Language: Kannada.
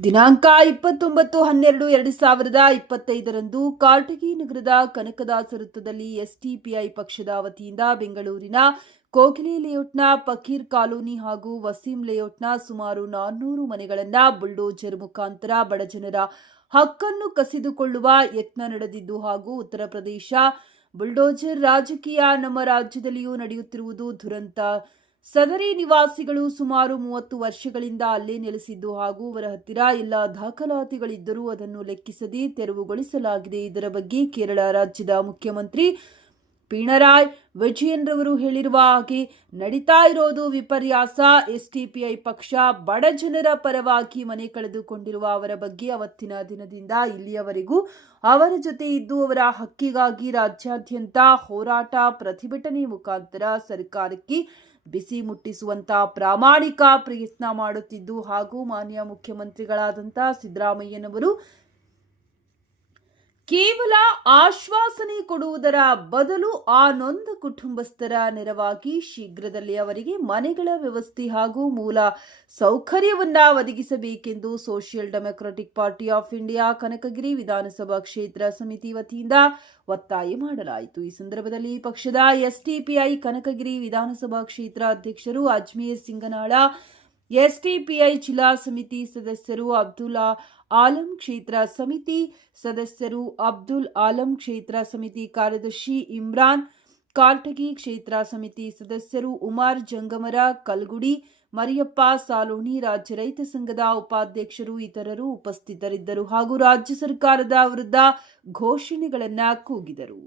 ದಿನಾಂಕ ಇಪ್ಪತ್ತೊಂಬತ್ತು ಹನ್ನೆರಡು ಎರಡು ಸಾವಿರದ ಇಪ್ಪತ್ತೈದರಂದು ಕಾಟಗಿ ನಗರದ ಕನಕದಾಸ ವೃತ್ತದಲ್ಲಿ ಎಸ್ಟಿಪಿಐ ಪಕ್ಷದ ವತಿಯಿಂದ ಬೆಂಗಳೂರಿನ ಕೋಕಿಲಿ ಲೇಔಟ್ನ ಫಕೀರ್ ಕಾಲೋನಿ ಹಾಗೂ ವಸೀಂ ಲೇಔಟ್ನ ಸುಮಾರು ನಾನ್ನೂರು ಮನೆಗಳನ್ನ ಬುಲ್ಡೋಜರ್ ಮುಖಾಂತರ ಬಡಜನರ ಹಕ್ಕನ್ನು ಕಸಿದುಕೊಳ್ಳುವ ಯತ್ನ ನಡೆದಿದ್ದು ಹಾಗೂ ಉತ್ತರ ಪ್ರದೇಶ ಬುಲ್ಡೋಜರ್ ರಾಜಕೀಯ ನಮ್ಮ ರಾಜ್ಯದಲ್ಲಿಯೂ ನಡೆಯುತ್ತಿರುವುದು ದುರಂತ. ಸದರಿ ನಿವಾಸಿಗಳು ಸುಮಾರು ಮೂವತ್ತು ವರ್ಷಗಳಿಂದ ಅಲ್ಲೇ ನೆಲೆಸಿದ್ದು ಹಾಗೂ ಅವರ ಹತ್ತಿರ ಎಲ್ಲ ದಾಖಲಾತಿಗಳಿದ್ದರೂ ಅದನ್ನು ಲೆಕ್ಕಿಸದೆ ತೆರವುಗೊಳಿಸಲಾಗಿದೆ. ಇದರ ಬಗ್ಗೆ ಕೇರಳ ರಾಜ್ಯದ ಮುಖ್ಯಮಂತ್ರಿ ಪಿಣರಾಯ್ ವಿಜಯನ್ ರವರು ಹೇಳಿರುವ ಹಾಗೆ, ನಡೀತಾ ಇರೋದು ವಿಪರ್ಯಾಸ. ಎಸ್ಟಿಪಿಐ ಪಕ್ಷ ಬಡ ಜನರ ಪರವಾಗಿ ಮನೆ ಕಳೆದುಕೊಂಡಿರುವ ಅವರ ಬಗ್ಗೆ ಅವತ್ತಿನ ದಿನದಿಂದ ಇಲ್ಲಿಯವರೆಗೂ ಅವರ ಜೊತೆ ಇದ್ದು ಅವರ ಹಕ್ಕಿಗಾಗಿ ರಾಜ್ಯಾದ್ಯಂತ ಹೋರಾಟ, ಪ್ರತಿಭಟನೆ ಮುಖಾಂತರ ಸರ್ಕಾರಕ್ಕೆ ಬಿಸಿ ಮುಟ್ಟಿಸುವಂತ ಪ್ರಾಮಾಣಿಕ ಪ್ರಯತ್ನ ಮಾಡುತ್ತಿದ್ದು ಹಾಗೂ ಮಾನ್ಯ ಮುಖ್ಯಮಂತ್ರಿಗಳಾದಂಥ ಸಿದ್ದರಾಮಯ್ಯನವರು ಕೇವಲ ಆಶ್ವಾಸನೆ ಕೊಡುವುದರ ಬದಲು ಆ ನೊಂದ ಕುಟುಂಬಸ್ಥರ ನೆರವಾಗಿ ಶೀಘ್ರದಲ್ಲಿ ಅವರಿಗೆ ಮನೆಗಳ ವ್ಯವಸ್ಥೆ ಹಾಗೂ ಮೂಲ ಸೌಕರ್ಯವನ್ನ ಒದಗಿಸಬೇಕೆಂದು Social Democratic Party of India, Kanakagiri Vidhana Sabha ಕ್ಷೇತ್ರ ಸಮಿತಿ ವತಿಯಿಂದ ಒತ್ತಾಯ ಮಾಡಲಾಯಿತು. ಈ ಸಂದರ್ಭದಲ್ಲಿ ಪಕ್ಷದ ಎಸ್ಟಿಪಿಐ ಕನಕಗಿರಿ ವಿಧಾನಸಭಾ ಕ್ಷೇತ್ರ ಅಧ್ಯಕ್ಷರು ಅಜ್ಮೇರ್ ಸಿಂಗನಾಳ ಎಸ್ಟಿಪಿಐ ಜಿಲ್ಲಾ ಸಮಿತಿ ಸದಸ್ಯರು ಅಬ್ದುಲ್ಲಾ ಆಲಂ ಕ್ಷೇತ್ರ ಸಮಿತಿ ಸದಸ್ಯರು ಅಬ್ದುಲ್ ಆಲಂ ಕ್ಷೇತ್ರ ಸಮಿತಿ ಕಾರ್ಯದರ್ಶಿ ಇಮ್ರಾನ್ ಕಾರ್ಟಗಿ ಕ್ಷೇತ್ರ ಸಮಿತಿ ಸದಸ್ಯರು ಉಮಾರ್ ಜಂಗಮರ, ಕಲ್ಗುಡಿ, ಮರಿಯಪ್ಪ ಸಾಲೋಣಿ, ರಾಜ್ಯ ರೈತ ಸಂಘದ ಉಪಾಧ್ಯಕ್ಷರು ಇತರರು ಉಪಸ್ಥಿತರಿದ್ದರು ಹಾಗೂ ರಾಜ್ಯ ಸರ್ಕಾರದ ವಿರುದ್ಧ ಘೋಷಣೆಗಳನ್ನ ಕೂಗಿದರು.